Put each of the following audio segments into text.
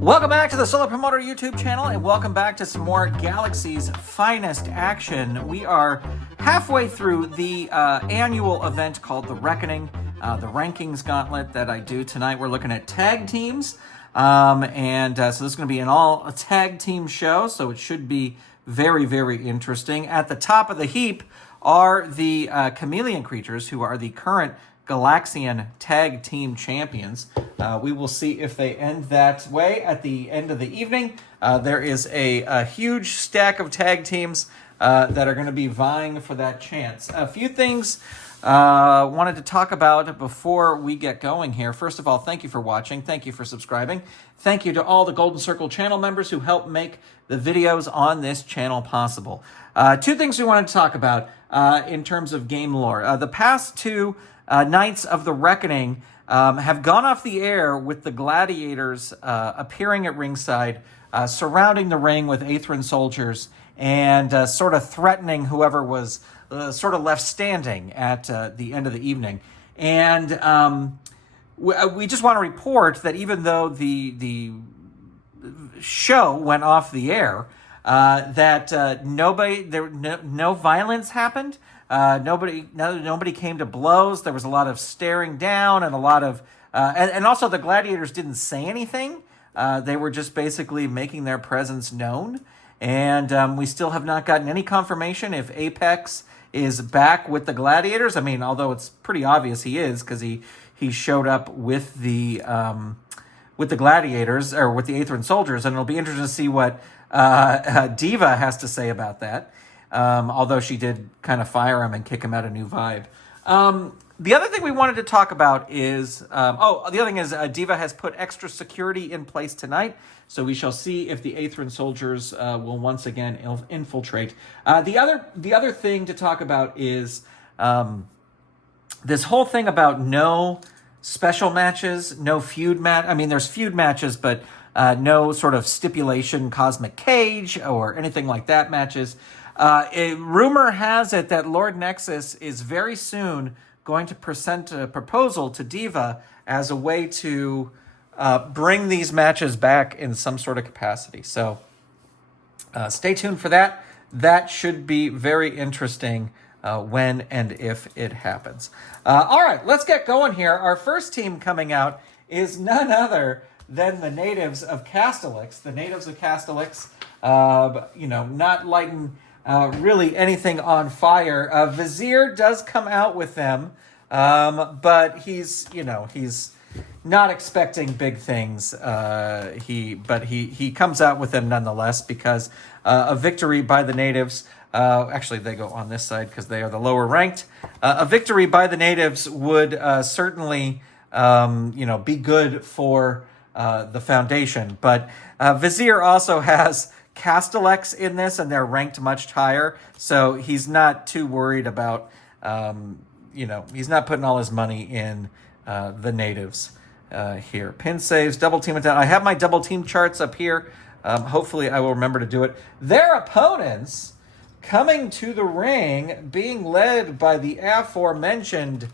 Welcome back to the Solo Promoter YouTube channel, and welcome back to some more Galaxy's finest action. We are halfway through the annual event called The Reckoning, the rankings gauntlet that I do tonight. We're looking at tag teams, so this is going to be an all tag team show, so it should be very, very interesting. At the top of the heap are the Chameleon creatures, who are the current Galaxian tag team champions. We will see if they end that way at the end of the evening. There is a huge stack of tag teams that are going to be vying for that chance. A few things wanted to talk about before we get going here. First of all, thank you for watching. Thank you for subscribing. Thank you to all the Golden Circle channel members who help make the videos on this channel possible. Two things we wanted to talk about in terms of game lore. The past two Knights of the Reckoning have gone off the air with the gladiators appearing at ringside, surrounding the ring with Aethran soldiers, and sort of threatening whoever was sort of left standing at the end of the evening. And we just want to report that even though the show went off the air, that no violence happened. Nobody came to blows. There was a lot of staring down and a lot of, and also the gladiators didn't say anything. They were just basically making their presence known. And we still have not gotten any confirmation if Apex is back with the gladiators. I mean, although it's pretty obvious he is, because he showed up with the gladiators, or with the Aethran soldiers, and it'll be interesting to see what Diva has to say about that. Although she did kind of fire him and kick him out of New Vibe. The other thing we wanted to talk about is, the other thing is Diva has put extra security in place tonight, so we shall see if the Aethran soldiers will once again infiltrate. The other thing to talk about is this whole thing about no special matches, no feud match. I mean, there's feud matches, but no sort of stipulation Cosmic Cage or anything like that matches. A rumor has it that Lord Nexus is very soon going to present a proposal to Diva as a way to bring these matches back in some sort of capacity. So stay tuned for that. That should be very interesting when and if it happens. All right, let's get going here. Our first team coming out is none other than the natives of Castellix. The natives of Castellix, not lighting really anything on fire. Vizier does come out with them, but he's not expecting big things. He comes out with them nonetheless because a victory by the natives. Actually, they go on this side because they are the lower ranked. A victory by the natives would certainly, be good for the Foundation. But Vizier also has Castellix in this, and they're ranked much higher, so he's not too worried about, he's not putting all his money in the natives here. Pin saves, double team it down. I have my double team charts up here. Hopefully I will remember to do it. Their opponents coming to the ring, being led by the aforementioned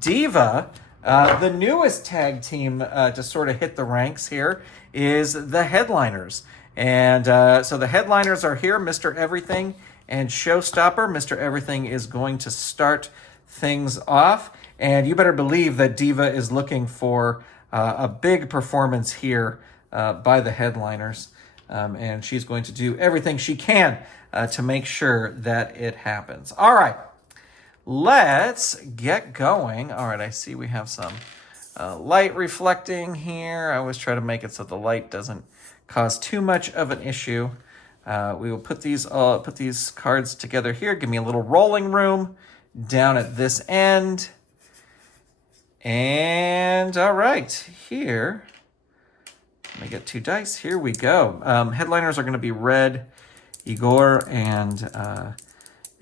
Diva, the newest tag team to sort of hit the ranks here is the Headliners. And so the Headliners are here, Mr. Everything and Showstopper. Mr. Everything is going to start things off. And you better believe that Diva is looking for a big performance here by the Headliners. And she's going to do everything she can to make sure that it happens. All right, let's get going. All right, I see we have some light reflecting here. I always try to make it so the light doesn't cause too much of an issue. We will put these cards together here. Give me a little rolling room down at this end. And all right, here, let me get 2 dice. Here we go. Headliners are going to be red. Igor and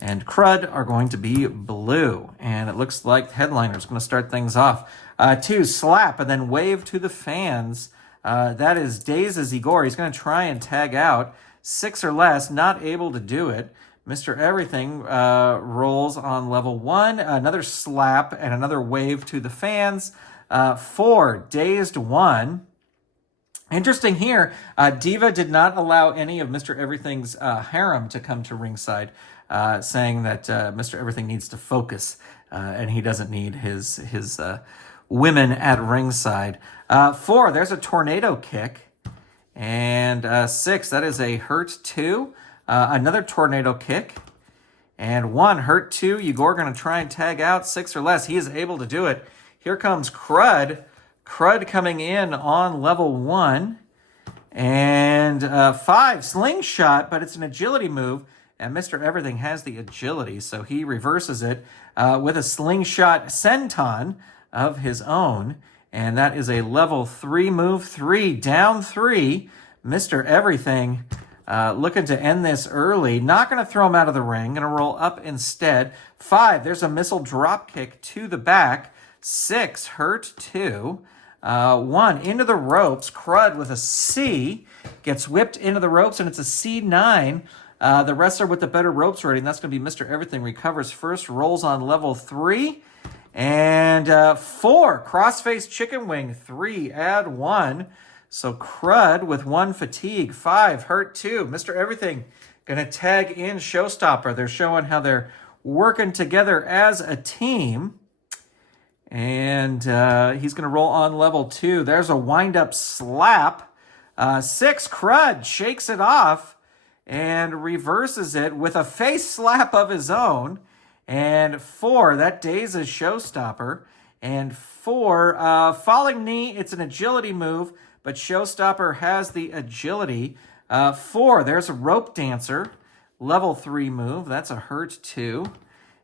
Crud are going to be blue. And it looks like the Headliners going to start things off. 2, slap, and then wave to the fans. That is Dazes Igor. He's going to try and tag out. 6 or less, not able to do it. Mr. Everything rolls on level 1. Another slap and another wave to the fans. 4, dazed 1. Interesting here, Diva did not allow any of Mr. Everything's harem to come to ringside, saying that Mr. Everything needs to focus and he doesn't need his women at ringside. 4, there's a tornado kick. And 6, that is a hurt 2. Another tornado kick. And 1, hurt 2. Igor going to try and tag out 6 or less. He is able to do it. Here comes Crud. Crud coming in on level 1. And 5, slingshot, but it's an agility move. And Mr. Everything has the agility, so he reverses it with a slingshot senton of his own. And that is a level 3 move. 3, down 3. Mr. Everything looking to end this early. Not going to throw him out of the ring. Going to roll up instead. 5, there's a missile drop kick to the back. 6, hurt 2. 1, into the ropes. Crud with a C. Gets whipped into the ropes, and it's a C9. The wrestler with the better ropes rating, that's going to be Mr. Everything, recovers first. Rolls on level 3. And 4, crossface chicken wing. 3, add 1. So Crud with 1 fatigue. 5, hurt 2. Mr. Everything going to tag in Showstopper. They're showing how they're working together as a team. And he's going to roll on level 2. There's a wind-up slap. 6, Crud shakes it off and reverses it with a face slap of his own. And 4, that dazes Showstopper. And 4, falling knee, it's an agility move, but Showstopper has the agility. 4, there's a rope dancer, level 3 move. That's a hurt 2.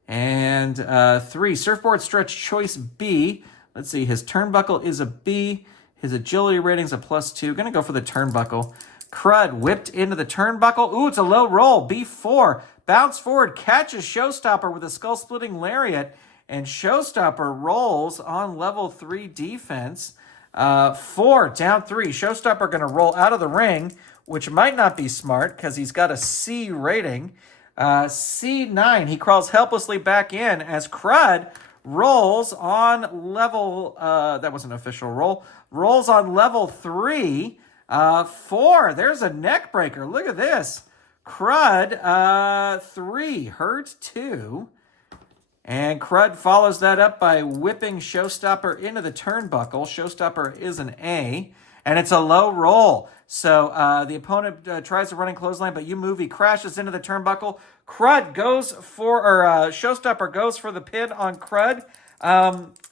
And 3, surfboard stretch choice B. Let's see, his turnbuckle is a B. His agility rating's a +2. Gonna go for the turnbuckle. Crud whipped into the turnbuckle. Ooh, it's a low roll. B4. Bounce forward, catches Showstopper with a skull-splitting lariat, and Showstopper rolls on level 3 defense. 4, down 3. Showstopper going to roll out of the ring, which might not be smart because he's got a C rating. C9, he crawls helplessly back in as Crud rolls on level, that was an official roll, rolls on level 3. 4, there's a neck breaker. Look at this. Crud, 3, hurt 2. And Crud follows that up by whipping Showstopper into the turnbuckle. Showstopper is an A, and it's a low roll. So the opponent tries to running clothesline, but you move. He crashes into the turnbuckle. Crud goes for, or Showstopper goes for the pin on Crud.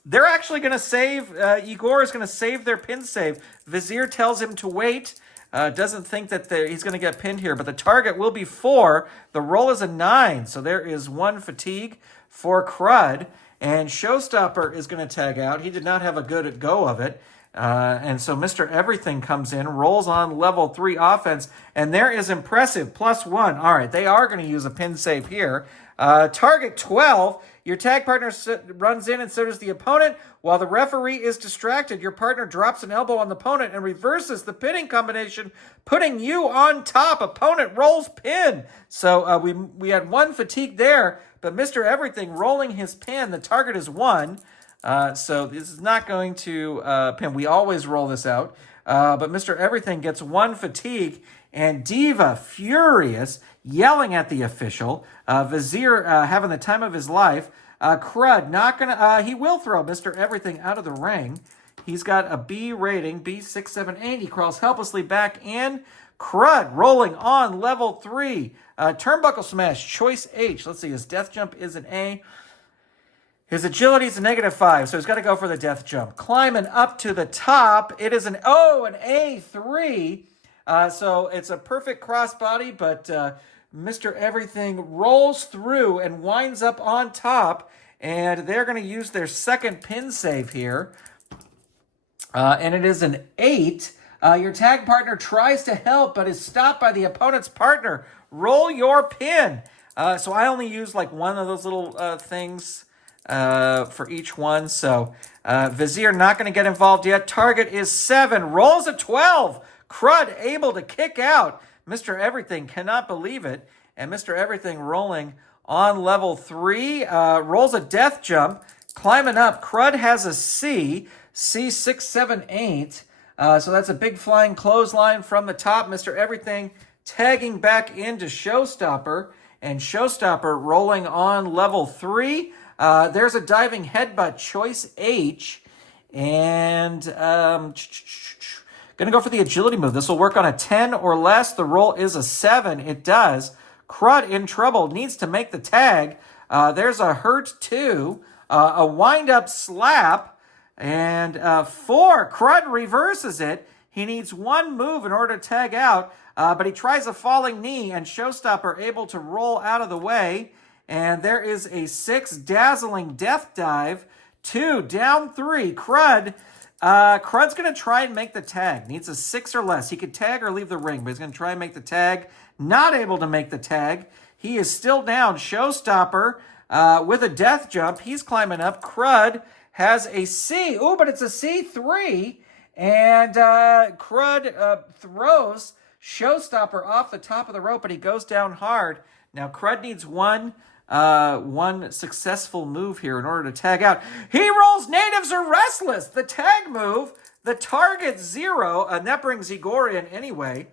They're actually going to save, Igor is going to save their pin save. Vizier tells him to wait. Doesn't think that he's going to get pinned here, but the target will be 4. The roll is a 9, so there is 1 fatigue for Crud, and Showstopper is going to tag out. He did not have a good go of it, and so Mr. Everything comes in, rolls on level 3 offense, and there is impressive, +1. All right, they are going to use a pin save here. Target 12. Your tag partner runs in and so does the opponent. While the referee is distracted, your partner drops an elbow on the opponent and reverses the pinning combination, putting you on top. Opponent rolls pin. So we had 1 fatigue there, but Mr. Everything rolling his pin. The target is 1. So this is not going to pin. We always roll this out. But Mr. Everything gets 1 fatigue, and Diva, furious, yelling at the official. Vizier having the time of his life. Crud not gonna. He will throw Mr. Everything out of the ring. He's got a B rating, B678. He crawls helplessly back in. Crud rolling on level 3. Turnbuckle smash, choice H. Let's see, his death jump is an A. His agility is a -5, so he's got to go for the death jump. Climbing up to the top, it is an A3. So it's a perfect crossbody, but Mr. Everything rolls through and winds up on top, and they're going to use their second pin save here. And it is an 8. Your tag partner tries to help, but is stopped by the opponent's partner. Roll your pin. So I only use like one of those little things for each one. So Vizier not going to get involved yet. Target is 7. Rolls a 12. Crud able to kick out. Mr. Everything cannot believe it. And Mr. Everything rolling on level 3. Rolls a death jump. Climbing up. Crud has a C. C678. So that's a big flying clothesline from the top. Mr. Everything tagging back into Showstopper, and Showstopper rolling on level 3. There's a diving headbutt, choice H, and gonna go for the agility move. This will work on a 10 or less. The roll is a 7. It does. Crud in trouble, needs to make the tag. There's a hurt 2, a wind-up slap, and 4. Crud reverses it. He needs 1 move in order to tag out, but he tries a falling knee, and Showstopper able to roll out of the way. And there is a 6 dazzling death dive. 2 down 3. Crud's going to try and make the tag. Needs a 6 or less. He could tag or leave the ring, but he's going to try and make the tag. Not able to make the tag. He is still down. Showstopper with a death jump. He's climbing up. Crud has a C. Ooh, but it's a C3. And Crud throws Showstopper off the top of the rope, but he goes down hard. Now Crud needs one successful move here in order to tag out. He rolls Natives Are Restless. The tag move, the target 0, and that brings Igor in anyway.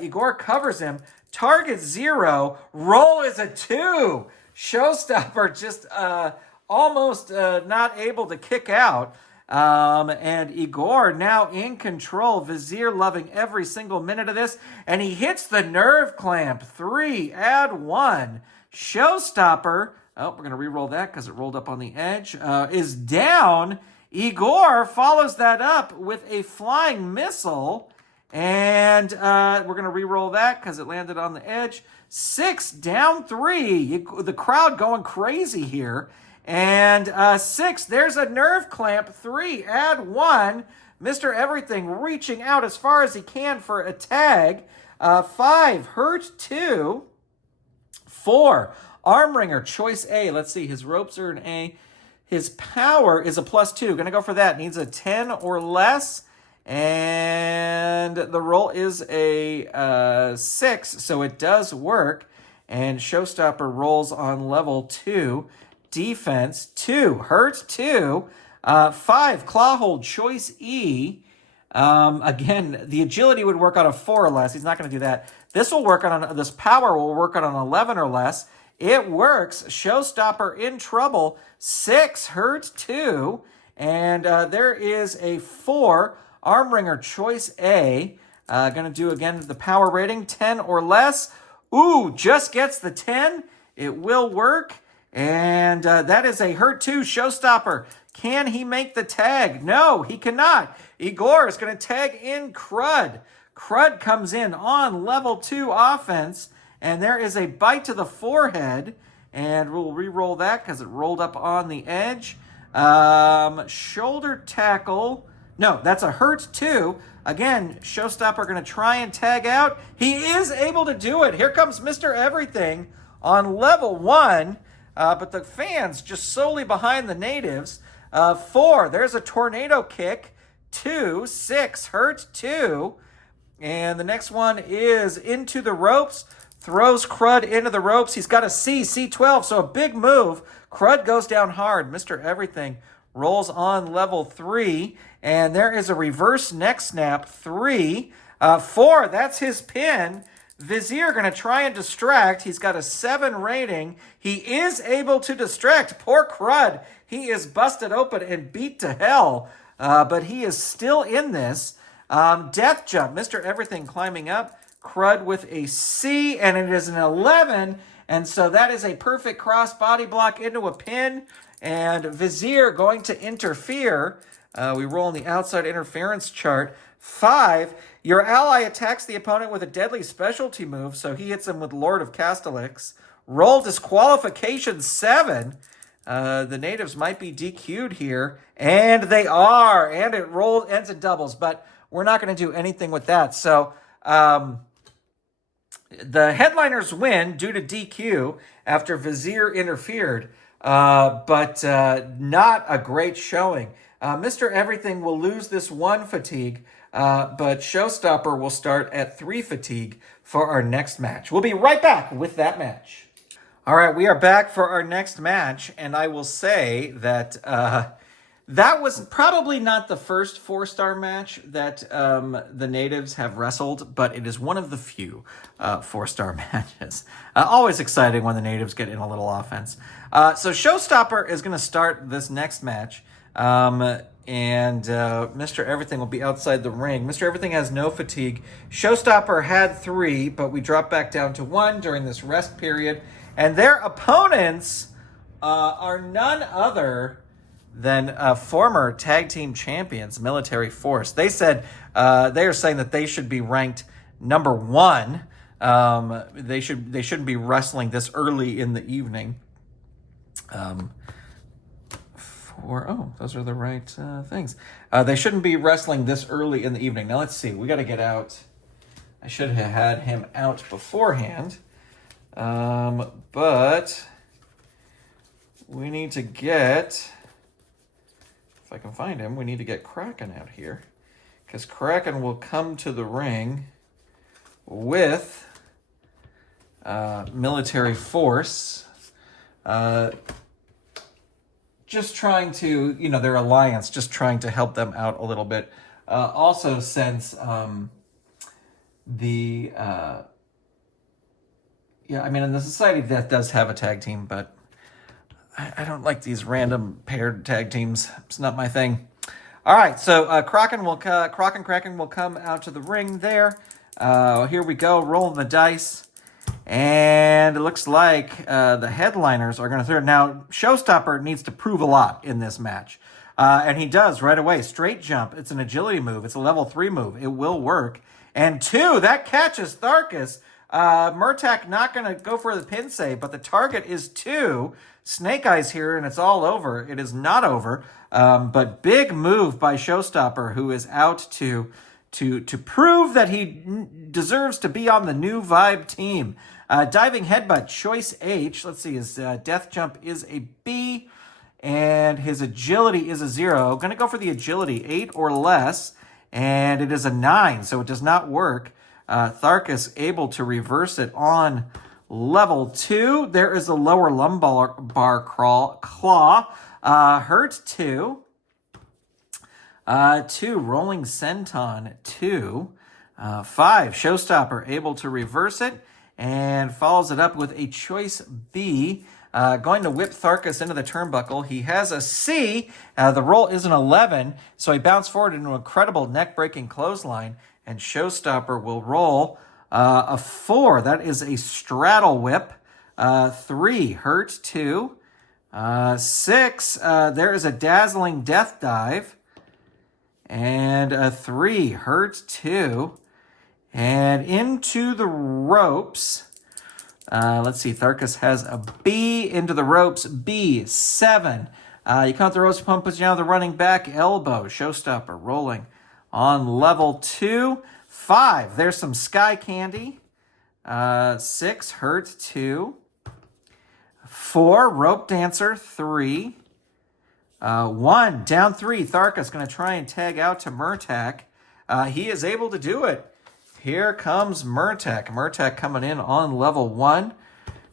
Igor covers him. Target 0. Roll is a 2. Showstopper just almost not able to kick out. And Igor now in control. Vizier loving every single minute of this. And he hits the nerve clamp. 3, add 1. Showstopper, we're going to re-roll that because it rolled up on the edge, is down. Igor follows that up with a flying missile. And we're going to re-roll that because it landed on the edge. 6 down 3. The crowd going crazy here. And 6, there's a nerve clamp. 3, add 1. Mr. Everything reaching out as far as he can for a tag. 5, hurt 2. 4, arm ringer, choice A. Let's see, his ropes are an A. His power is a +2. Going to go for that. Needs a 10 or less. And the roll is a 6, so it does work. And Showstopper rolls on level 2. Defense 2, hurt 2. 5, claw hold, choice E. Again, the agility would work on a 4 or less. He's not going to do that. This power will work on an 11 or less. It works. Showstopper in trouble. 6, hurt 2. And there is a 4, arm ringer, choice A. Going to do again the power rating, 10 or less. Ooh, just gets the 10. It will work. And that is a hurt 2. Showstopper, can he make the tag? No, he cannot. Igor is going to tag in Crud. Crud comes in on level 2 offense, and there is a bite to the forehead, and we'll re-roll that because it rolled up on the edge. Shoulder tackle. No, that's a hurt 2. Again, Showstopper going to try and tag out. He is able to do it. Here comes Mr. Everything on level 1, but the fans just solely behind the natives. 4, there's a tornado kick. 2, 6, hurt 2. And the next one is into the ropes. Throws Crud into the ropes. He's got a C, C12, so a big move. Crud goes down hard. Mr. Everything rolls on level 3. And there is a reverse neck snap. 3. 4, that's his pin. Vizier going to try and distract. He's got a 7 rating. He is able to distract. Poor Crud. He is busted open and beat to hell. But he is still in this. Death jump. Mr. Everything climbing up. Crud with a C, and it is an 11. And so that is a perfect cross body block into a pin. And Vizier going to interfere. We roll in the outside interference chart. 5, your ally attacks the opponent with a deadly specialty move, so he hits him with Lord of Castellix. Roll disqualification 7. The natives might be DQ'd here, and they are, and it ends in doubles, but we're not going to do anything with that. So the headliners win due to DQ after Vizier interfered, but not a great showing. Mr. Everything will lose this 1 fatigue, but Showstopper will start at 3 fatigue for our next match. We'll be right back with that match. All right, we are back for our next match, and I will say that That was probably not the first 4-star match that the natives have wrestled, but it is one of the few 4-star matches. Always exciting when the natives get in a little offense. So Showstopper is going to start this next match, and Mr. Everything will be outside the ring. Mr. Everything has no fatigue. Showstopper had 3, but we dropped back down to 1 during this rest period, and their opponents are none other than former tag team champions, Military Force. They said they are saying that they should be ranked number 1. They shouldn't be wrestling this early in the evening. Those are the right things. They shouldn't be wrestling this early in the evening. Now let's see. We got to get out. I should have had him out beforehand, but we need to get. If I can find him, we need to get Kraken out here, because Kraken will come to the ring with Military Force, just trying to, their alliance, just trying to help them out a little bit. Also, since in the Society of Death does have a tag team, but I don't like these random paired tag teams. It's not my thing. All right, so Kraken will come out to the ring there. Here we go, rolling the dice. And it looks like the headliners are going to throw. Now, Showstopper needs to prove a lot in this match. And he does right away. Straight jump. It's an agility move. It's a level 3 move. It will work. And 2, that catches Tharkus. Murtak not going to go for the pin save, but the target is 2. Snake Eyes here, and it's all over. It is not over. But big move by Showstopper, who is out to prove that he deserves to be on the new Vibe team. Diving headbutt, choice H. Let's see, his death jump is a B, and his agility is a 0. Going to go for the agility, 8 or less, and it is a 9, so it does not work. Tharkus able to reverse it on level 2. There is a lower lumbar claw. Hurt 2. 2, Rolling Senton, 2. 5, Showstopper, able to reverse it, and follows it up with a choice B. Going to whip Tharkus into the turnbuckle. He has a C. The roll is an 11, so he bounced forward into an incredible neck-breaking clothesline, and Showstopper will roll a 4. That is a straddle whip. 3, hurt 2. 6, there is a dazzling death dive. And a 3, hurt 2. And into the ropes. Let's see, Tharkus has a B into the ropes. B, 7. You count the ropes, pump puts you down the running back elbow. Showstopper rolling on level 2. 5, there's some sky candy. 6, hurt 2. 4, rope dancer 3. 1, down 3. Tharkus going to try and tag out to Murtak. He is able to do it. Here comes Murtak. Murtak coming in on level 1.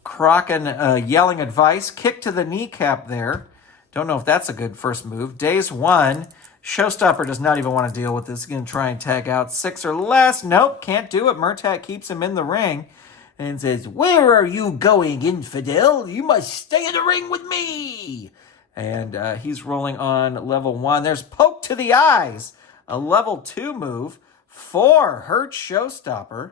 Kraken yelling advice. Kick to the kneecap there. Don't know if that's a good first move. Days 1. Showstopper does not even want to deal with this. He's going to try and tag out 6 or less. Nope, can't do it. Murtak keeps him in the ring and says, "Where are you going, infidel? You must stay in the ring with me." And he's rolling on level 1. There's poke to the eyes, a level 2 move. 4, hurt Showstopper.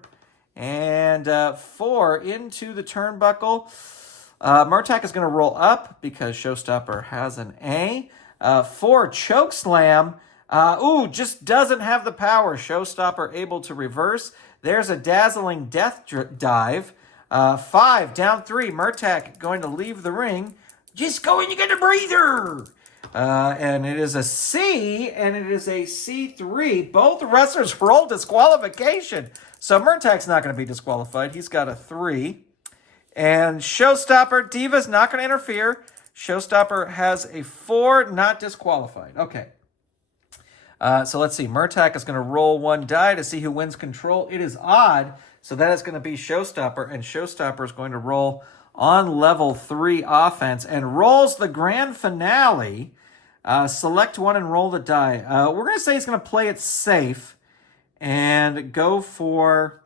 And 4 into the turnbuckle. Murtak is going to roll up because Showstopper has an A. 4, choke slam. Just doesn't have the power. Showstopper able to reverse. There's a dazzling death dive. 5, down 3. Murtak going to leave the ring. Just going to get a breather. And it is a C, and it is a C3. Both wrestlers roll disqualification. So Murtak's not going to be disqualified. He's got a 3. And Showstopper, Diva's not going to interfere. Showstopper has a 4, not disqualified. Okay. So let's see. Murtak is going to roll 1 die to see who wins control. It is odd. So that is going to be Showstopper, and Showstopper is going to roll on level 3 offense and rolls the grand finale. Select one and roll the die. We're going to say he's going to play it safe and go for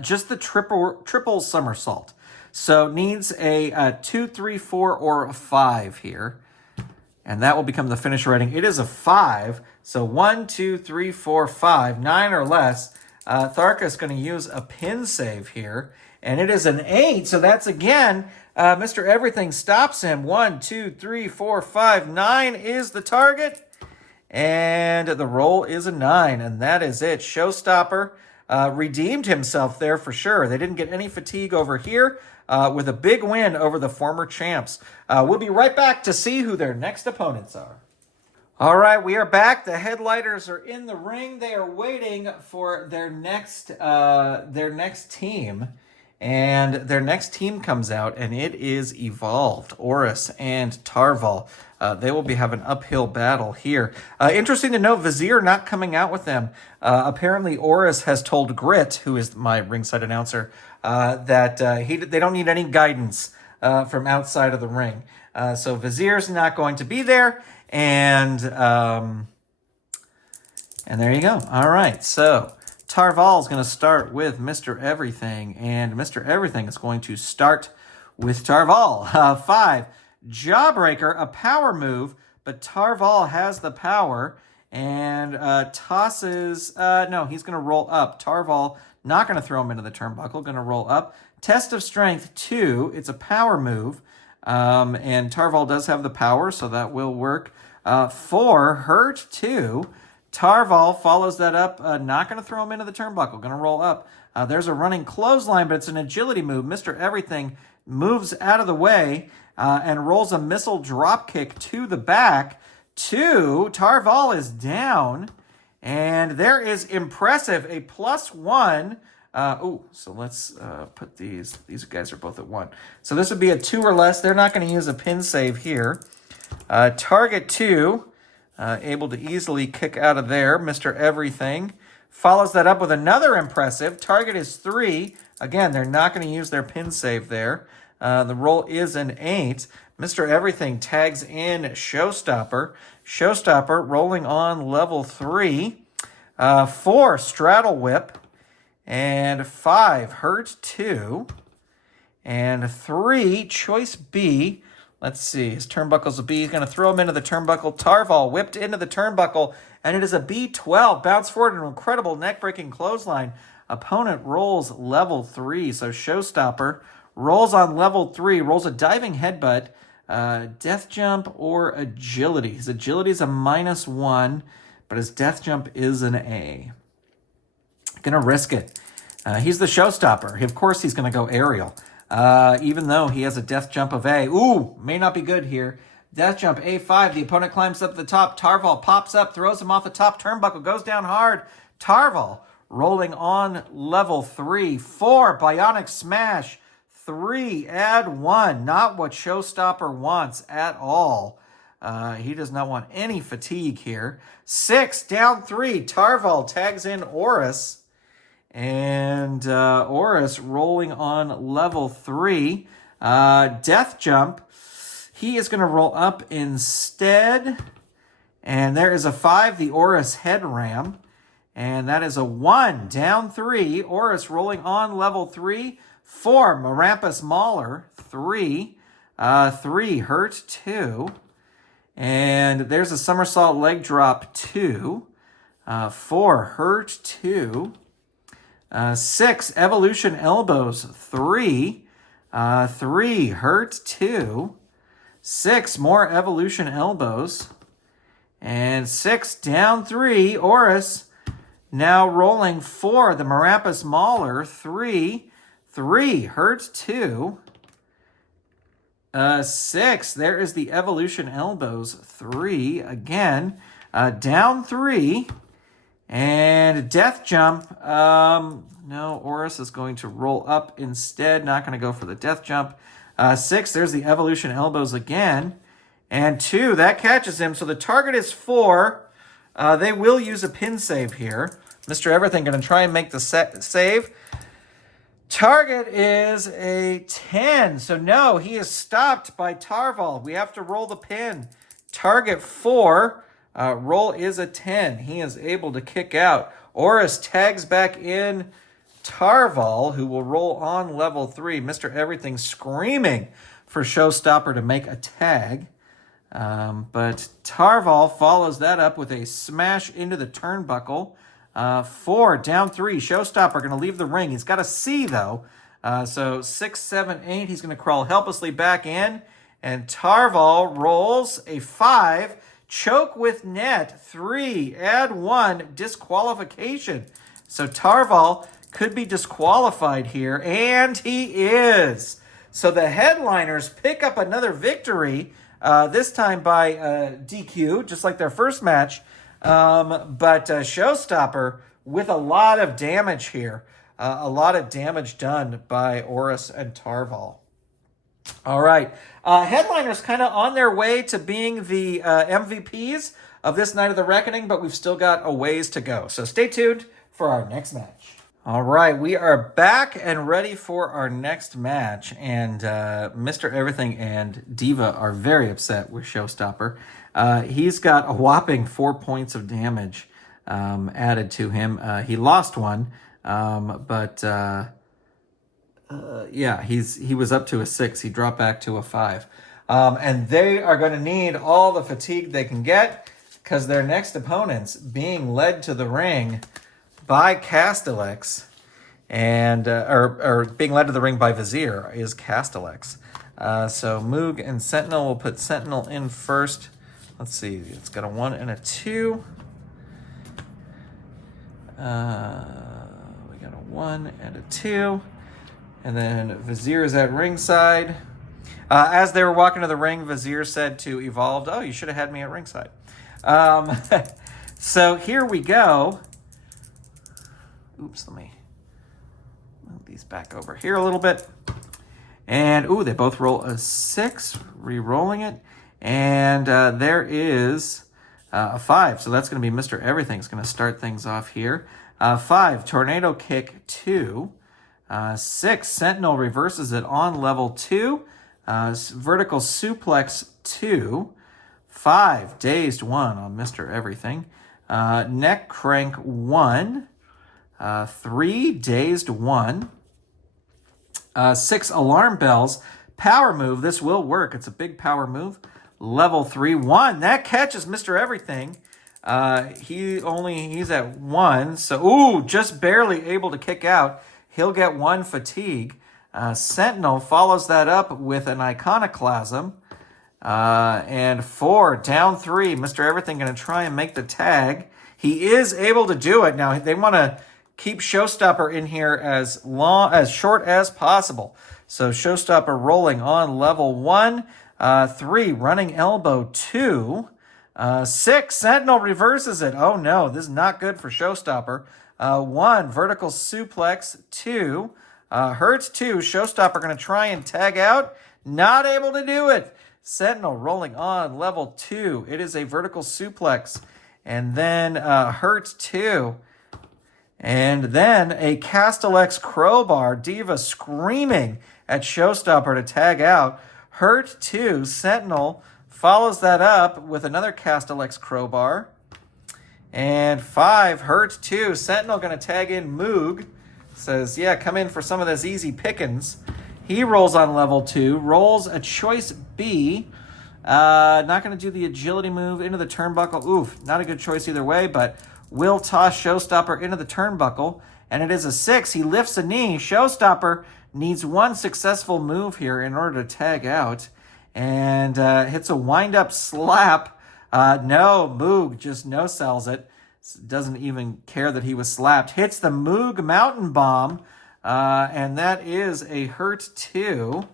just the triple somersault. So needs a 2, 3, 4, or a 5 here. And that will become the finish rating. It is a 5. So 1, 2, 3, 4, 5. 9 or less. Tharka is going to use a pin save here. And it is an 8. So that's again, Mr. Everything stops him. 1, 2, 3, 4, 5. 9 is the target. And the roll is a 9. And that is it. Showstopper redeemed himself there for sure. They didn't get any fatigue over here. With a big win over the former champs. We'll be right back to see who their next opponents are. All right, we are back. The Headlighters are in the ring. They are waiting for their next team. And their next team comes out, and it is Evolved, Oris and Tarval. They will be having an uphill battle here. Interesting to note, Vizier not coming out with them. Apparently, Oris has told Grit, who is my ringside announcer, that they don't need any guidance from outside of the ring. So Vizier's not going to be there, and there you go. All right, so Tarval's going to start with Mr. Everything, and Mr. Everything is going to start with Tarval. 5, Jawbreaker, a power move, but Tarval has the power, and tosses... no, he's going to roll up. Tarval not going to throw him into the turnbuckle, going to roll up. Test of Strength 2, it's a power move, and Tarval does have the power, so that will work. 4, Hurt 2. Tarval follows that up, not going to throw him into the turnbuckle, going to roll up. There's a running clothesline, but it's an agility move. Mr. Everything moves out of the way and rolls a missile drop kick to the back. 2, Tarval is down. And there is impressive, a +1. So let's put these. These guys are both at 1. So this would be a 2 or less. They're not going to use a pin save here. Target 2, able to easily kick out of there. Mr. Everything follows that up with another impressive. Target is 3. Again, they're not going to use their pin save there. The roll is an 8. Mr. Everything tags in Showstopper. Showstopper rolling on level 3. 4, Straddle Whip. And 5, Hurt 2. And 3, Choice B. Let's see, his turnbuckle's a B. He's going to throw him into the turnbuckle. Tarval whipped into the turnbuckle. And it is a B12. Bounce forward, an incredible neck-breaking clothesline. Opponent rolls level 3. So Showstopper rolls on level 3. Rolls a diving headbutt. Death jump or agility. His agility is a -1, but his death jump is an A. Gonna risk it. He's the showstopper. Of course he's gonna go aerial. Even though he has a death jump of A. Ooh, may not be good here. Death jump A5. The opponent climbs up the top. Tarval pops up, throws him off the top turnbuckle, goes down hard. Tarval rolling on level 3. 4, Bionic Smash. 3, add 1. Not what Showstopper wants at all. He does not want any fatigue here. 6, down 3. Tarval tags in Oris. And Oris rolling on level 3. Death jump. He is going to roll up instead. And there is a 5, the Oris head ram. And that is a 1, down 3. Oris rolling on level 3. 4, Marampus Mauler, 3. 3, Hurt 2. And there's a somersault leg drop 2. 4, Hurt 2. 6, Evolution Elbows 3. 3, Hurt 2. 6, more Evolution Elbows. And 6, down 3, Oris. Now rolling 4, the Marampus Mauler 3. 3, Hurt 2. 6, there is the Evolution Elbows 3 again. Down 3. And Death Jump. No, Oris is going to roll up instead. Not going to go for the Death Jump. 6, there's the Evolution Elbows again. And 2, that catches him. So the target is 4. They will use a pin save here. Mr. Everything going to try and make the save. Target is a 10. So no, he is stopped by Tarval. We have to roll the pin. Target 4. Roll is a 10. He is able to kick out. Oris tags back in Tarval, who will roll on level 3. Mr. Everything screaming for Showstopper to make a tag. But Tarval follows that up with a smash into the turnbuckle. 4, down 3. Showstopper going to leave the ring. He's got a C, though. So 6, 7, 8. He's going to crawl helplessly back in. And Tarval rolls a 5. Choke with net. 3, add 1. Disqualification. So Tarval could be disqualified here. And he is. So the headliners pick up another victory. This time by DQ, just like their first match. But Showstopper with a lot of damage here. A lot of damage done by Oris and Tarval. All right. Headliners kind of on their way to being the MVPs of this Night of the Reckoning, but we've still got a ways to go. So stay tuned for our next match. All right, we are back and ready for our next match, and Mr. Everything and Diva are very upset with Showstopper. He's got a whopping 4 points of damage added to him. He lost one, but he was up to a 6. He dropped back to a 5. And they are going to need all the fatigue they can get because their next opponents being led to the ring by Castellax, and or being led to the ring by Vizier is Castellax. So Moog and Sentinel, will put Sentinel in first. Let's see, it's got a 1 and a 2. We got a 1 and a 2. And then Vizier is at ringside. As they were walking to the ring, Vizier said to Evolved, "Oh, you should have had me at ringside." So here we go. Oops, let me move these back over here a little bit. And, they both roll a 6, re-rolling it. And there is a 5. So that's going to be Mr. Everything's going to start things off here. 5, Tornado Kick 2. 6, Sentinel reverses it on level 2. Vertical Suplex 2. 5, Dazed 1 on Mr. Everything. Neck Crank 1. 3, Dazed 1. 6, Alarm Bells. Power move. This will work. It's a big power move. Level 3, 1. That catches Mr. Everything. He's at 1. So, just barely able to kick out. He'll get 1 fatigue. Sentinel follows that up with an Iconoclasm. And 4, down 3. Mr. Everything going to try and make the tag. He is able to do it. Now, they want to keep Showstopper in here as short as possible. So Showstopper rolling on level 1. 3, Running Elbow 2. 6, Sentinel reverses it. Oh no, this is not good for Showstopper. 1, Vertical Suplex 2. Hurts 2. Showstopper going to try and tag out. Not able to do it. Sentinel rolling on level 2. It is a Vertical Suplex. And then Hurts 2. And then a Castellax Crowbar. Diva screaming at Showstopper to tag out. Hurt 2. Sentinel follows that up with another Castellax Crowbar. And 5. Hurt 2. Sentinel going to tag in Moog. Says, yeah, come in for some of this easy pickings. He rolls on level 2. Rolls a choice B. Not going to do the agility move into the turnbuckle. Oof, not a good choice either way, but will toss Showstopper into the turnbuckle. And it is a 6. He lifts a knee. Showstopper needs 1 successful move here in order to tag out. And hits a wind-up slap. No, Moog just no-sells it. Doesn't even care that he was slapped. Hits the Moog Mountain Bomb. And that is a Hurt 2.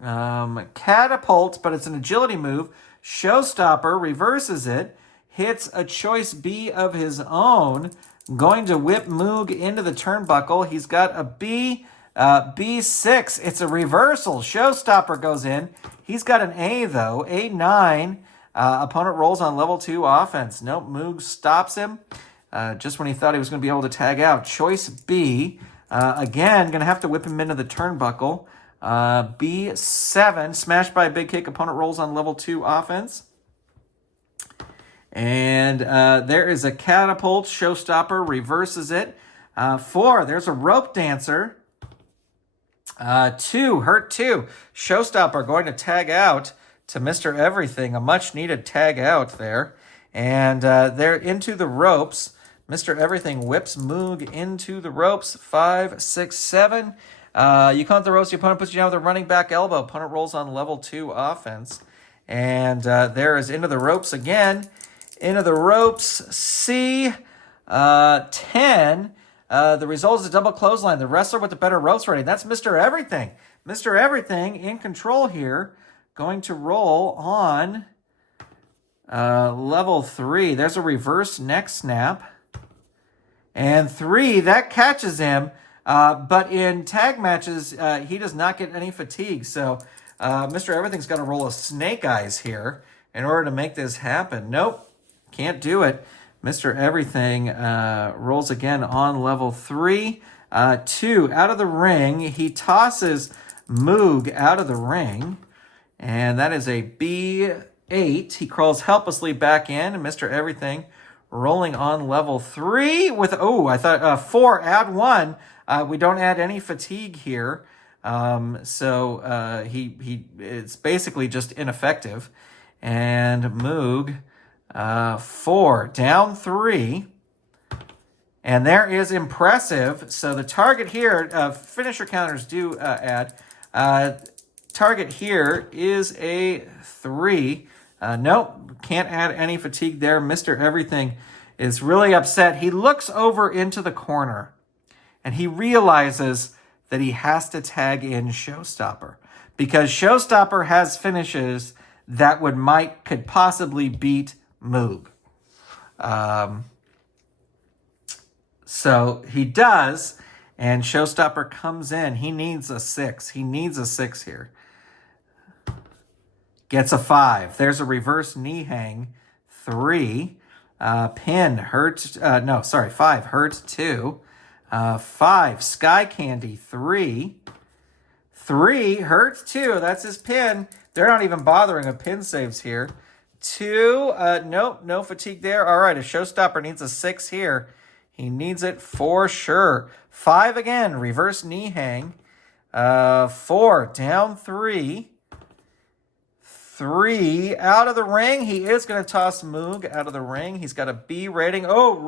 Catapult, but it's an agility move. Showstopper reverses it. Hits a choice B of his own. Going to whip Moog into the turnbuckle. He's got a B. B6. It's a reversal. Showstopper goes in. He's got an A, though. A9. Opponent rolls on level 2 offense. Nope, Moog stops him just when he thought he was going to be able to tag out. Choice B. Again, going to have to whip him into the turnbuckle. B7. Smashed by a big kick. Opponent rolls on level 2 offense. And there is a catapult. Showstopper reverses it. 4, there's a rope dancer. 2, hurt 2. Showstopper going to tag out to Mr. Everything. A much needed tag out there. And they're into the ropes. Mr. Everything whips Moog into the ropes. 5, 6, 7. You come up the ropes. The opponent puts you down with a running back elbow. Opponent rolls on level 2 offense. And there is into the ropes again. Into the ropes. C. 10. The result is a double clothesline. The wrestler with the better ropes rating. That's Mr. Everything. Mr. Everything in control here. Going to roll on level 3. There's a reverse neck snap. And 3, that catches him. But in tag matches, he does not get any fatigue. So Mr. Everything's got to roll a snake eyes here in order to make this happen. Nope, can't do it. Mr. Everything rolls again on level 3. 2, out of the ring. He tosses Moog out of the ring. And that is a B8. He crawls helplessly back in. And Mr. Everything rolling on level 3 with, 4, add 1. We don't add any fatigue here. So it's basically just ineffective. And Moog, 4, down 3. And there is impressive. So the target here, finisher counters do add. Target here is a 3. Nope, can't add any fatigue there. Mr. Everything is really upset. He looks over into the corner and he realizes that he has to tag in Showstopper because Showstopper has finishes that could possibly beat Moog. So he does, and Showstopper comes in. He needs a 6. He needs a 6 here. Gets a 5. There's a reverse knee hang. 3. Pin. Hurt. 5. Hurt 2. 5. Sky Candy. 3. 3. Hurt 2. That's his pin. They're not even bothering with pin saves here. 2. Nope. No fatigue there. All right. A Showstopper needs a 6 here. He needs it for sure. 5 again. Reverse knee hang. 4. Down 3. 3, out of the ring. He is going to toss Moog out of the ring. He's got a B rating. Oh,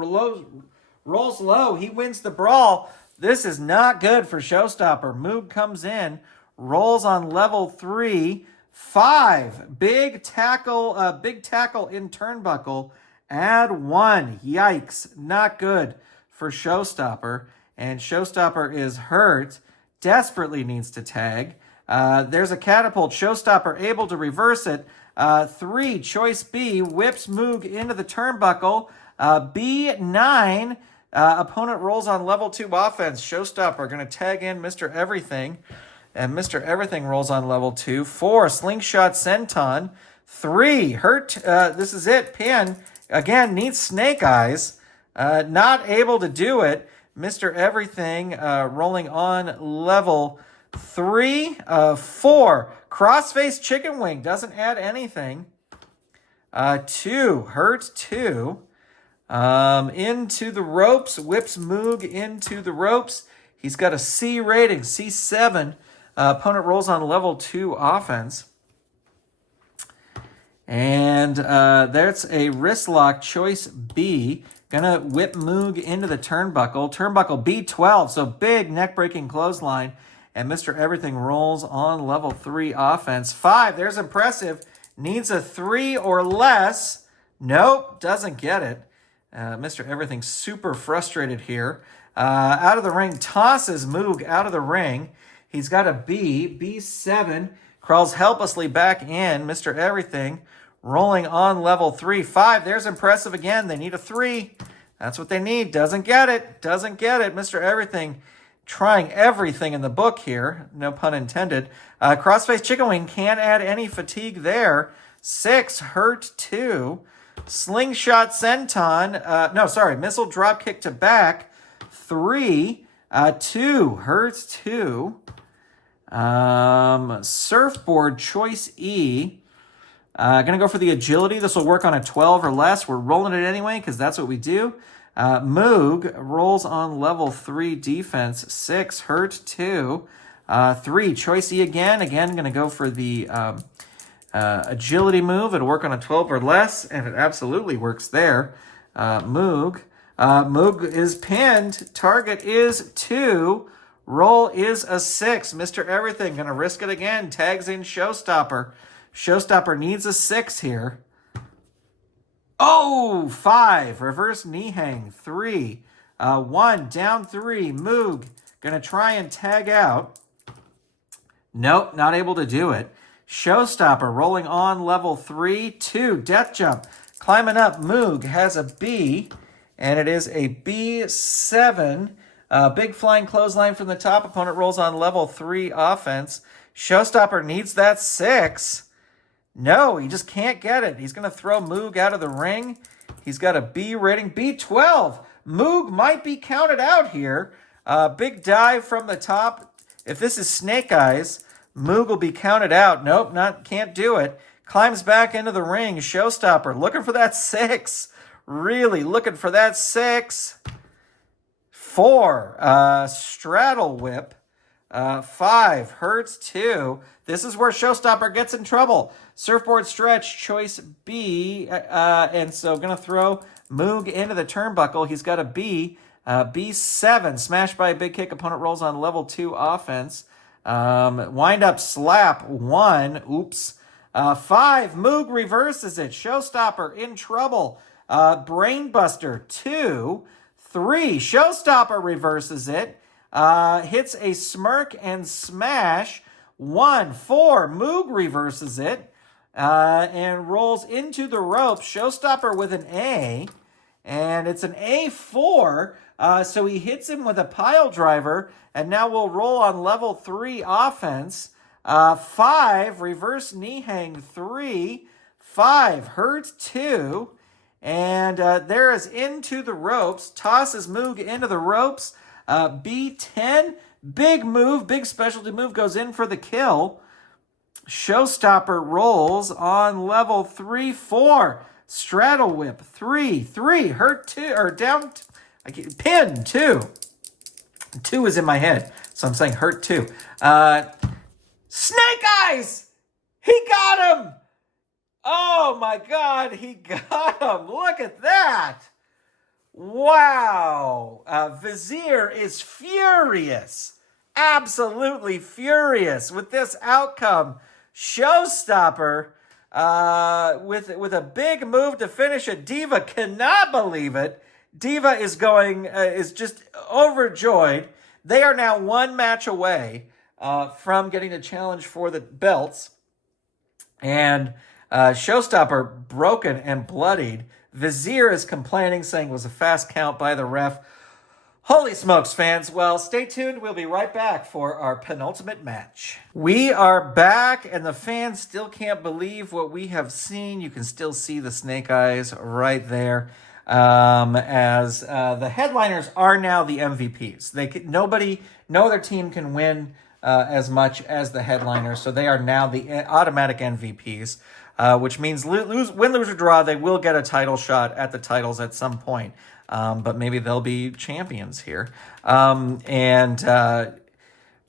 rolls low. He wins the brawl. This is not good for Showstopper. Moog comes in, rolls on level 3. 5, big tackle in turnbuckle. Add 1. Yikes, not good for Showstopper. And Showstopper is hurt. Desperately needs to tag. There's a catapult. Showstopper able to reverse it. 3, choice B, whips Moog into the turnbuckle. B9, opponent rolls on level 2 offense. Showstopper going to tag in Mr. Everything. And Mr. Everything rolls on level 2. 4, slingshot senton. 3, hurt. This is it. Pin. Again, needs snake eyes. Not able to do it. Mr. Everything rolling on level 3. 4, crossface chicken wing. Doesn't add anything. 2, hurt 2. Into the ropes. Whips Moog into the ropes. He's got a C rating, C7. Opponent rolls on level 2 offense. And that's a wrist lock, choice B. Gonna whip Moog into the turnbuckle. Turnbuckle B12, so big neck-breaking clothesline. And Mr. Everything rolls on level 3 offense. 5, there's impressive. Needs a 3 or less. Nope, doesn't get it. Mr. Everything super frustrated here. Out of the ring, tosses Moog out of the ring. He's got a B, B7. Crawls helplessly back in. Mr. Everything rolling on level 3. 5, there's impressive again. They need a 3. That's what they need. Doesn't get it. Doesn't get it. Mr. Everything trying everything in the book here. No pun intended. Crossface chicken wing can't add any fatigue there. 6, hurt 2. Slingshot senton. Missile drop kick to back. 3. 2, hurt 2. Surfboard choice E. Going to go for the agility. This will work on a 12 or less. We're rolling it anyway because that's what we do. Moog rolls on level 3 defense, 6, hurt 2, 3, choice E again. Again, going to go for the agility move. It'll work on a 12 or less, and it absolutely works there. Moog. Moog is pinned. Target is 2. Roll is a 6. Mr. Everything going to risk it again. Tags in Showstopper. Showstopper needs a 6 here. Oh, 5. Reverse knee hang. 3. 1. Down 3. Moog. Going to try and tag out. Nope, not able to do it. Showstopper rolling on level 3. 2. Death jump. Climbing up. Moog has a B. And it is a B7. Big flying clothesline from the top. Opponent rolls on level 3 offense. Showstopper needs that 6. No, he just can't get it. He's going to throw Moog out of the ring. He's got a B rating. B12. Moog might be counted out here. Big dive from the top. If this is Snake Eyes, Moog will be counted out. Nope, can't do it. Climbs back into the ring. Showstopper looking for that 6. Really looking for that 6. 4. Straddle whip. 5. Hurts 2. This is where Showstopper gets in trouble. Surfboard stretch, choice B. And so going to throw Moog into the turnbuckle. He's got a B. B7. Smashed by a big kick. Opponent rolls on level 2 offense. Wind up slap. 1. Oops. 5. Moog reverses it. Showstopper in trouble. Brainbuster. 2. 3. Showstopper reverses it. Hits a smirk and smash. 1. 4. Moog reverses it. And rolls into the ropes. Showstopper with an A. And it's an A4. So he hits him with a pile driver. And now we'll roll on level 3 offense. 5. Reverse knee hang 3. 5. Hurt 2. And there is into the ropes. Tosses Moog into the ropes. B10. Big move. Big specialty move goes in for the kill. Showstopper rolls on level 3. 4. Straddle whip. 3. 3. Hurt 2. Or down. Pin 2. 2 is in my head. So I'm saying hurt 2. Snake Eyes! He got him! Oh my God, he got him. Look at that. Wow. Vizier is furious. Absolutely furious with this outcome. Showstopper with a big move to finish it. Diva cannot believe it. Diva is just overjoyed. They are now 1 match away from getting the challenge for the belts. And Showstopper broken and bloodied. Vizier is complaining, saying it was a fast count by the ref. Holy smokes, fans. Well, stay tuned. We'll be right back for our penultimate match. We are back, and the fans still can't believe what we have seen. You can still see the Snake Eyes right there. As the headliners are now the MVPs. No other team can win as much as the headliners, so they are now the automatic MVPs. Which means win, lose, or draw, they will get a title shot at the titles at some point. But maybe they'll be champions here. And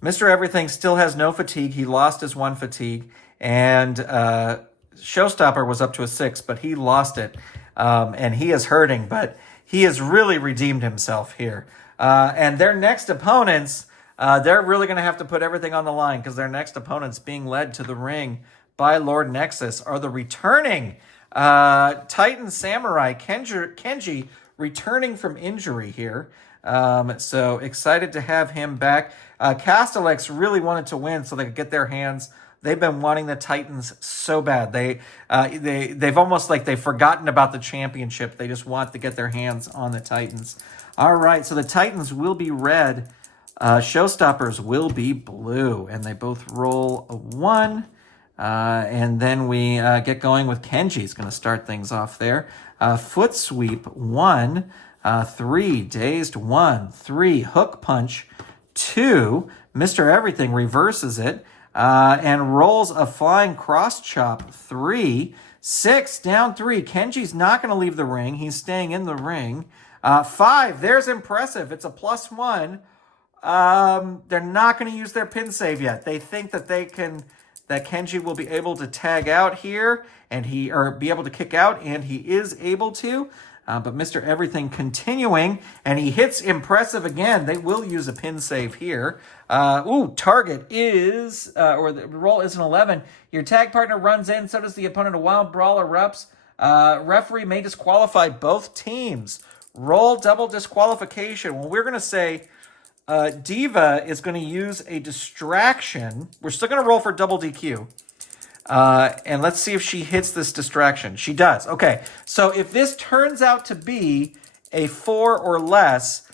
Mr. Everything still has no fatigue. He lost his 1 fatigue. And Showstopper was up to a 6, but he lost it. And he is hurting, but he has really redeemed himself here. And their next opponents, they're really going to have to put everything on the line because their next opponents being led to the ring by Lord Nexus are the returning Titan Samurai Kenji returning from injury here. So excited to have him back. Castellix really wanted to win so they could get their hands. They've been wanting the Titans so bad. They've almost like they've forgotten about the championship. They just want to get their hands on the Titans. All right, so the Titans will be red. Showstoppers will be blue, and they both roll a 1. And then we get going with Kenji's going to start things off there. Foot sweep 1, 3, dazed 1, 3, hook punch 2. Mr. Everything reverses it. and rolls a flying cross chop 3. 6, down 3. Kenji's not going to leave the ring. He's staying in the ring. 5, there's impressive. It's a +1. They're not going to use their pin save yet. They think that that Kenji will be able to tag out here or be able to kick out, and he is able to. But Mr. Everything continuing, and he hits impressive again. They will use a pin save here. Target is, or the roll is an 11. Your tag partner runs in, so does the opponent. A wild brawl erupts. Referee may disqualify both teams. Roll double disqualification. Well, we're going to say Diva is going to use a distraction. We're still going to roll for double DQ. And let's see if she hits this distraction. She does. Okay, so if this turns out to be a 4 or less,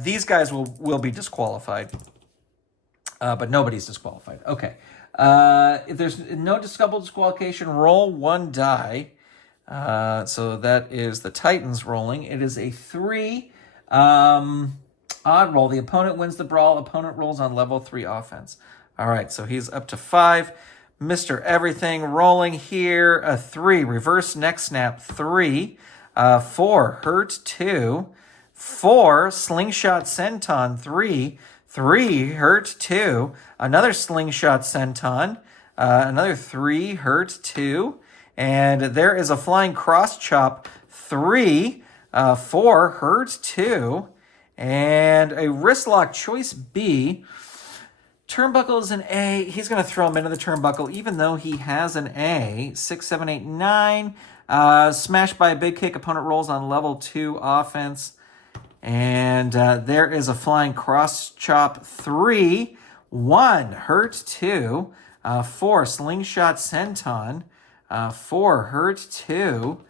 these guys will be disqualified. But nobody's disqualified. Okay. If there's no double disqualification, roll 1 die. So that is the Titans rolling. It is a 3. Odd roll. The opponent wins the brawl. Opponent rolls on level 3 offense. All right, so he's up to 5. Mr. Everything rolling here. A 3. Reverse neck snap 3. 4. Hurt 2. 4. Slingshot senton 3. 3. Hurt 2. Another slingshot senton. Another 3. Hurt 2. And there is a flying cross chop 3. 4. Hurt 2. And a wristlock choice B. Turnbuckle is an A. He's going to throw him into the turnbuckle, even though he has an A. 6, 7, 8, 9. Smashed by a big kick. Opponent rolls on level 2 offense. And there is a flying cross chop 3. 1. Hurt 2. 4. Slingshot senton. 4. Hurt 2.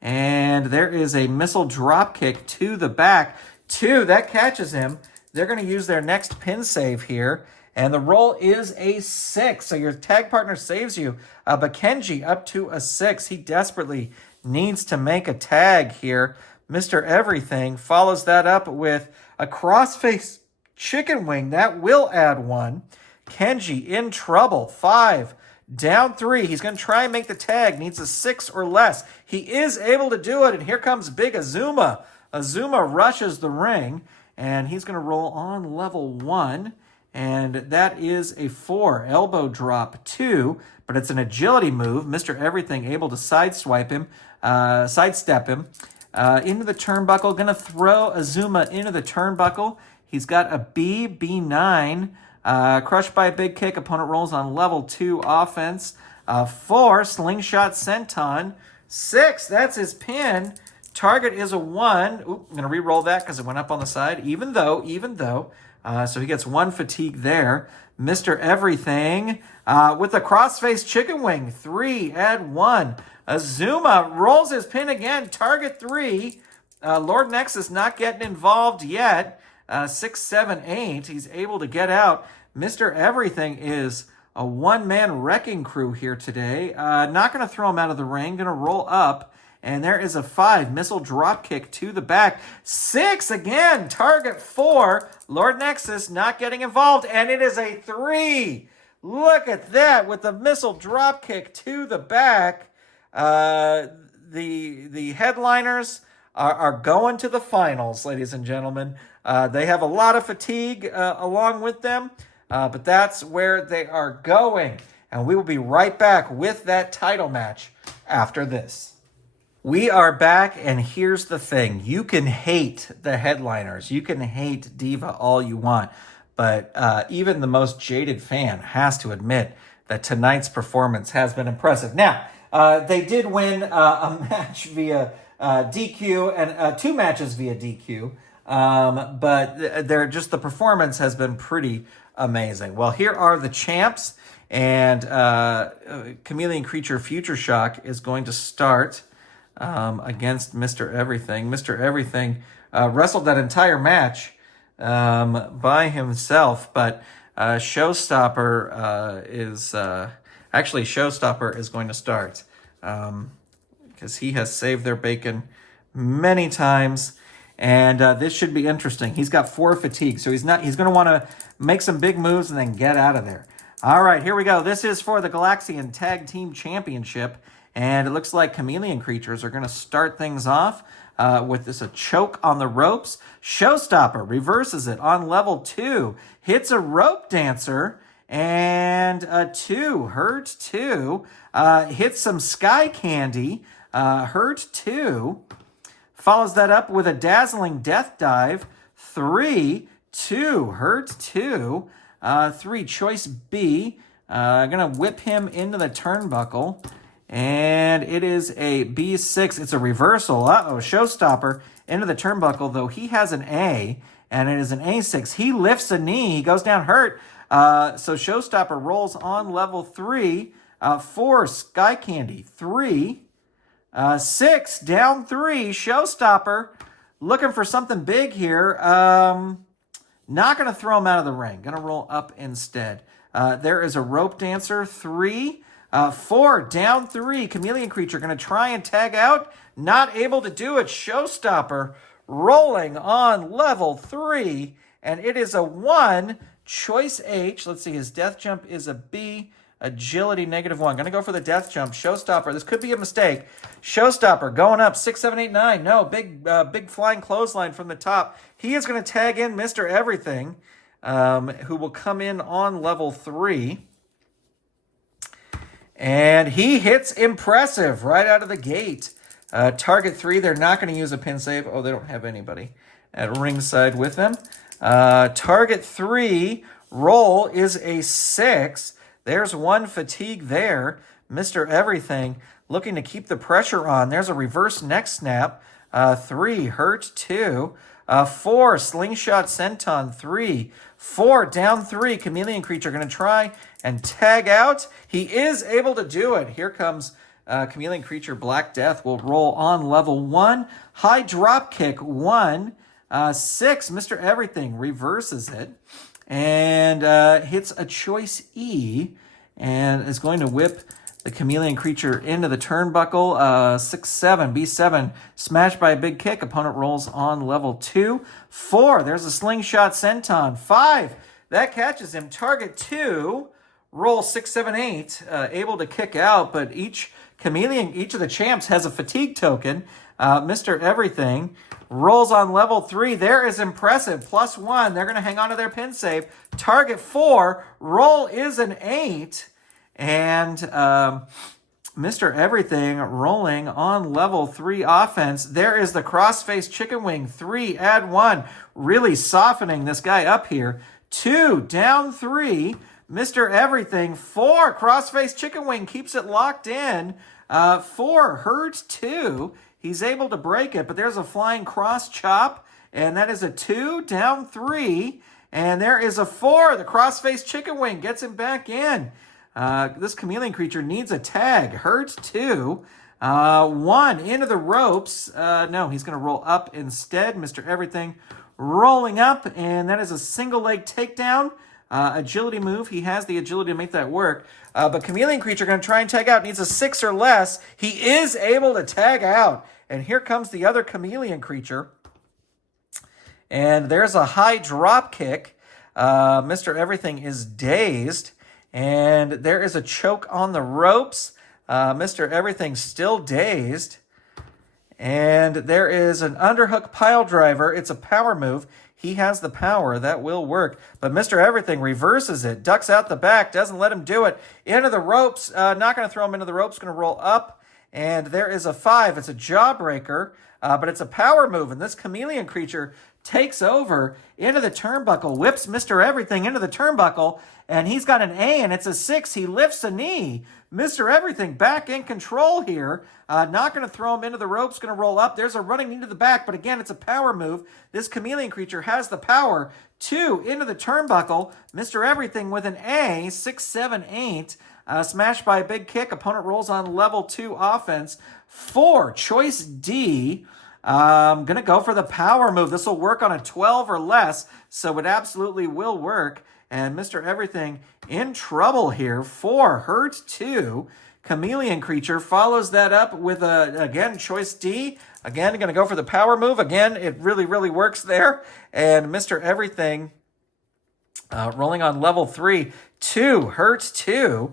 And there is a missile drop kick to the back. 2, that catches him. They're going to use their next pin save here. And the roll is a 6. So your tag partner saves you. But Kenji up to a 6. He desperately needs to make a tag here. Mr. Everything follows that up with a crossface chicken wing. That will add 1. Kenji in trouble. 5. Down 3. He's going to try and make the tag. Needs a 6 or less. He is able to do it. And here comes Big Azuma. Azuma rushes the ring. And he's going to roll on level 1. And that is a 4. Elbow drop 2. But it's an agility move. Mr. Everything able to sidestep him. Into the turnbuckle. Going to throw Azuma into the turnbuckle. He's got a B, B9. Crushed by a big kick. Opponent rolls on level 2 offense. 4. Slingshot senton. 6. That's his pin. Target is a 1. Oop, I'm going to re-roll that because it went up on the side. Even though. So he gets 1 fatigue there. Mr. Everything with a crossface chicken wing. 3. Add 1. Azuma rolls his pin again. Target 3. Lord Nexus not getting involved yet. 6, 7, 8. He's able to get out. Mr. Everything is a one-man wrecking crew here today. Not going to throw him out of the ring. Going to roll up. And there is a 5. Missile drop kick to the back. 6 again. Target 4. Lord Nexus not getting involved. And it is a 3. Look at that with the missile drop kick to the back. The headliners are going to the finals, ladies and gentlemen. They have a lot of fatigue along with them, but that's where they are going. And we will be right back with that title match after this. We are back, and here's the thing. You can hate the headliners. You can hate Diva all you want, but even the most jaded fan has to admit that tonight's performance has been impressive. Now, they did win a match via DQ and 2 matches via DQ, but the performance has been pretty amazing. Well, here are the champs, and Chameleon Creature Future Shock is going to start against Mr. Everything. Mr. Everything wrestled that entire match by himself, but Showstopper is going to start because he has saved their bacon many times, and this should be interesting. He's got 4 fatigue, so he's going to want to make some big moves and then get out of there. All right, here we go. This is for the Galaxian Tag Team Championship, and it looks like Chameleon creatures are going to start things off with a choke on the ropes. Showstopper reverses it on level 2, hits a rope dancer, and a 2, hurt 2, hits some sky candy, hurt 2, follows that up with a dazzling death dive, 3, 2, hurt 2, 3, choice B. Gonna whip him into the turnbuckle. And it is a B6. It's a reversal. Showstopper into the turnbuckle, though he has an A, and it is an A6. He lifts a knee. He goes down hurt. So Showstopper rolls on level 3. 4, Sky Candy. 3. 6, down 3. Showstopper looking for something big here. Not going to throw him out of the ring. Going to roll up instead. There is a rope dancer. 3. 4, down 3. Chameleon creature going to try and tag out. Not able to do it. Showstopper rolling on level 3. And it is a 1. Choice H. Let's see. His death jump is a B. Agility -1. Going to go for the death jump. Showstopper. This could be a mistake. Showstopper going up 6, 7, 8, 9. No, big flying clothesline from the top. He is going to tag in Mr. Everything, who will come in on level 3. And he hits impressive right out of the gate. Target 3, they're not going to use a pin save. Oh, they don't have anybody at ringside with them. Target 3 roll is a 6. There's 1 fatigue there. Mr. Everything looking to keep the pressure on. There's a reverse neck snap. 3, hurt 2. 4, slingshot senton. 3. 4, down 3. Chameleon creature going to try and tag out. He is able to do it. Here comes Chameleon creature. Black Death will roll on level 1. High drop kick 1. 6, Mr. Everything reverses it and hits a choice E and is going to whip the Chameleon creature into the turnbuckle. 6, 7, B7, smashed by a big kick. Opponent rolls on level 2. 4, there's a slingshot senton. 5, that catches him. Target 2, roll 6, 7, 8, able to kick out, but each of the champs has a fatigue token. Mr. Everything rolls on level 3. There is impressive. +1. They're going to hang on to their pin save. Target 4. Roll is an 8. And Mr. Everything rolling on level 3 offense. There is the crossface chicken wing. 3, add 1. Really softening this guy up here. 2, down 3. Mr. Everything. 4, crossface chicken wing. Keeps it locked in. 4, hurt 2. He's able to break it, but there's a flying cross chop, and that is a 2, down 3, and there is a 4. The crossface chicken wing gets him back in. This Chameleon creature needs a tag. Hurt 2. 1, into the ropes. No, he's going to roll up instead. Mr. Everything rolling up, and that is a single leg takedown. Agility move. He has the agility to make that work. But Chameleon creature going to try and tag out. Needs a 6 or less. He is able to tag out. And here comes the other Chameleon creature. And there's a high drop kick. Mr. Everything is dazed. And there is a choke on the ropes. Mr. Everything still dazed. And there is an underhook pile driver. It's a power move. He has the power. That will work. But Mr. Everything reverses it. Ducks out the back. Doesn't let him do it. Into the ropes. Not going to throw him into the ropes. Going to roll up. And there is a 5. It's a jawbreaker. But it's a power move. And this Chameleon creature takes over into the turnbuckle. Whips Mr. Everything into the turnbuckle. And he's got an A, and it's a 6. He lifts a knee. Mr. Everything back in control here. Not going to throw him into the ropes. Going to roll up. There's a running knee to the back, but again, it's a power move. This Chameleon creature has the power. 2, into the turnbuckle. Mr. Everything with an A. 6, 7, 8. Smashed by a big kick. Opponent rolls on level 2 offense. 4, choice D. Going to go for the power move. This will work on a 12 or less, so it absolutely will work. And Mr. Everything in trouble here. 4, hurt 2. Chameleon creature follows that up with again, choice D. Again, going to go for the power move. Again, it really, really works there. And Mr. Everything Rolling on level 3, 2, hurt 2.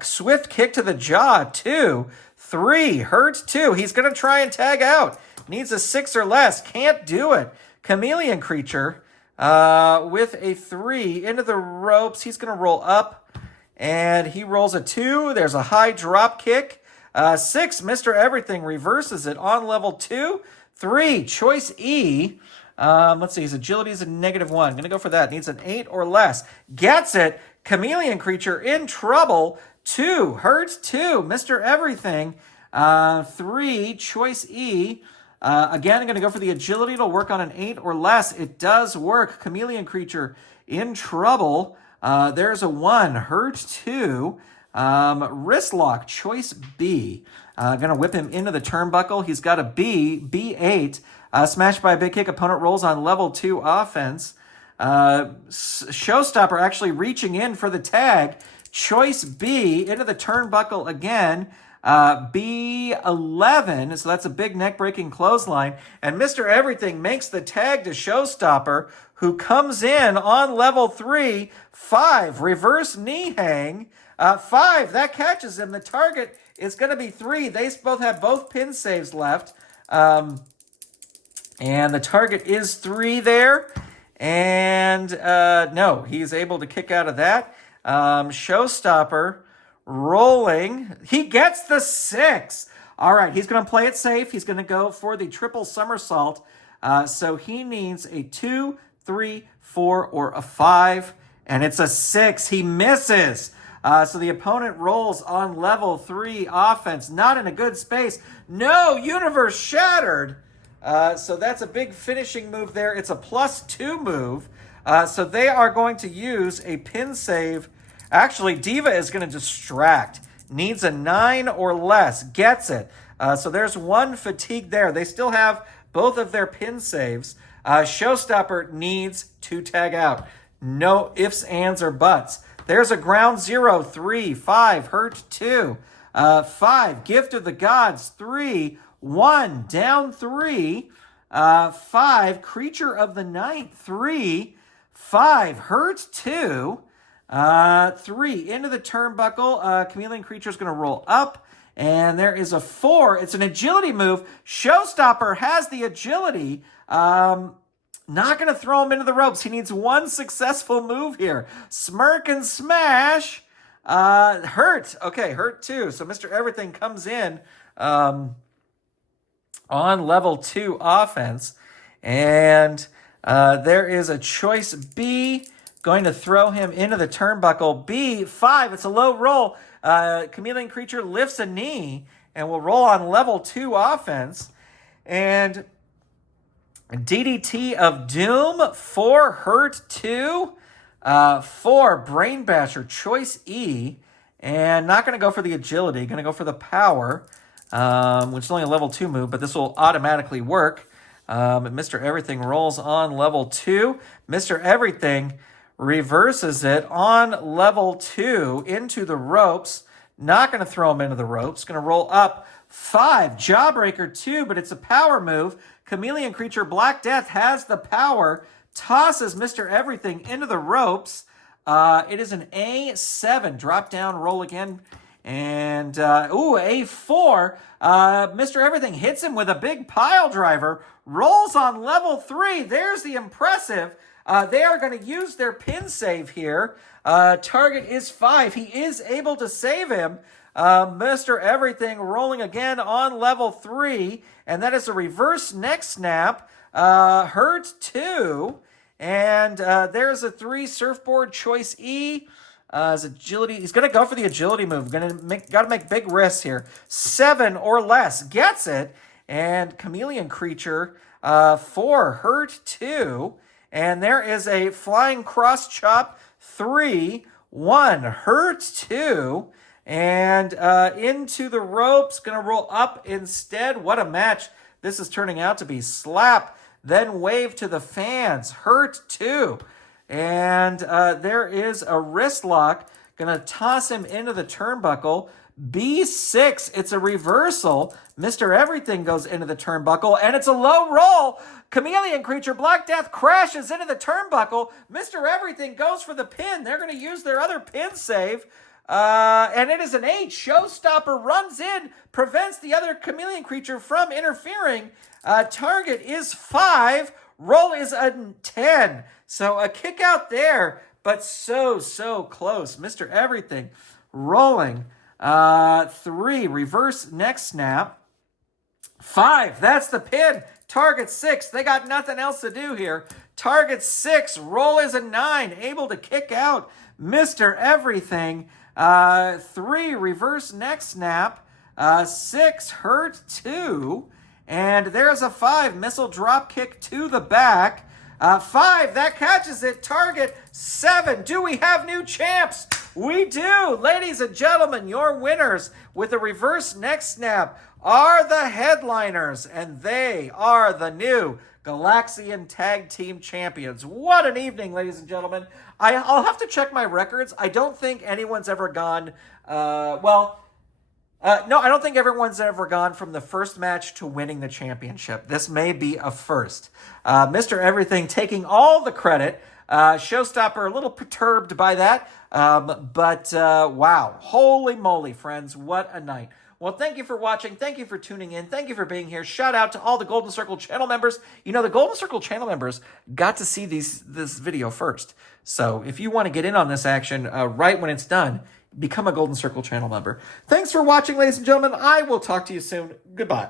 Swift kick to the jaw, 2, 3, hurt 2. He's going to try and tag out. Needs a 6 or less. Can't do it. Chameleon creature with a 3 into the ropes. He's going to roll up, and he rolls a 2. There's a high drop kick. 6, Mr. Everything reverses it on level 2. 3, choice E. Let's see, his agility is a -1. Going to go for that. Needs an 8 or less. Gets it. Chameleon creature in trouble. 2, hurts 2. Mr. Everything. 3, choice E. Again, I'm going to go for the agility. It'll work on an 8 or less. It does work. Chameleon creature in trouble. There's a 1, hurt 2. Wrist lock, choice B. Going to whip him into the turnbuckle. He's got a B, B8. Smashed by a big kick. Opponent rolls on level 2 offense. Showstopper actually reaching in for the tag. Choice B into the turnbuckle again. B11. So that's a big neck-breaking clothesline. And Mr. Everything makes the tag to Showstopper, who comes in on level 3. 5, reverse knee hang. 5, that catches him. The target is going to be 3. They both have both pin saves left. And the target is 3 there. And no, he's able to kick out of that. Showstopper rolling. He gets the 6. All right, he's going to play it safe. He's going to go for the triple somersault. So he needs a 2, 3, 4, or a 5. And it's a 6. He misses. So the opponent rolls on level 3 offense. Not in a good space. No, universe shattered. So that's a big finishing move there. It's a +2 move. So they are going to use a pin save. Actually, Diva is going to distract. Needs a 9 or less. Gets it. So there's 1 fatigue there. They still have both of their pin saves. Showstopper needs to tag out. No ifs, ands, or buts. There's a ground 0, 3, 5, hurt 2. 5, gift of the gods, 3, 1, down 3. 5, creature of the night, 3. 5, hurt 2. 3, into the turnbuckle. Chameleon creature is going to roll up. And there is a 4. It's an agility move. Showstopper has the agility. Not going to throw him into the ropes. He needs 1 successful move here. Smirk and smash. Hurt. Okay, hurt 2. So Mr. Everything comes in on level 2 offense. And there is a choice B. Going to throw him into the turnbuckle. B5. It's a low roll. Chameleon creature lifts a knee and will roll on level 2 offense. And DDT of Doom, 4, hurt 2, 4, Brain Basher, choice E, and not going to go for the agility, going to go for the power, which is only a level 2 move, but this will automatically work. Mr. Everything rolls on level 2. Mr. Everything reverses it on level 2 into the ropes. Not going to throw him into the ropes. Going to roll up 5, Jawbreaker 2, but it's a power move. Chameleon creature Black Death has the power, tosses Mr. Everything into the ropes. It is an A7, drop down, roll again. And, A4. Mr. Everything hits him with a big pile driver, rolls on level 3. There's the impressive. They are going to use their pin save here. Target is 5. He is able to save him. Mr. Everything rolling again on level 3. And that is a reverse neck snap. Hurt 2. And there's a 3 surfboard choice E. His agility. He's going to go for the agility move. Got to make big risks here. 7 or less. Gets it. And Chameleon creature 4. Hurt 2. And there is a flying cross chop 3. 1. Hurt 2. And into the ropes. Going to roll up instead. What a match this is turning out to be. Slap. Then wave to the fans. Hurt 2. And there is a wrist lock. Going to toss him into the turnbuckle. B6. It's a reversal. Mr. Everything goes into the turnbuckle, and it's a low roll. Chameleon creature Black Death crashes into the turnbuckle. Mr. Everything goes for the pin. They're going to use their other pin save. And it is an 8. Showstopper runs in, prevents the other Chameleon creature from interfering. Target is 5. Roll is a 10. So a kick out there, but so close. Mr. Everything rolling. 3. Reverse neck snap. 5. That's the pin. Target 6. They got nothing else to do here. Target 6. Roll is a 9. Able to kick out Mr. Everything. 3. Reverse neck snap. 6. Hurt 2. And there's a 5. Missile drop kick to the back. 5. That catches it. Target 7. Do we have new champs? We do. Ladies and gentlemen, your winners with the reverse neck snap are the Headliners, and they are the new Galaxian Tag Team Champions. What an evening, ladies and gentlemen. I'll have to check my records. I don't think anyone's ever gone, no, I don't think everyone's ever gone from the first match to winning the championship. This may be a first. Mr. Everything taking all the credit. Showstopper a little perturbed by that. But wow. Holy moly, friends. What a night. Well, thank you for watching. Thank you for tuning in. Thank you for being here. Shout out to all the Golden Circle channel members. You know, the Golden Circle channel members got to see this video first. So if you want to get in on this action right when it's done, become a Golden Circle channel member. Thanks for watching, ladies and gentlemen. I will talk to you soon. Goodbye.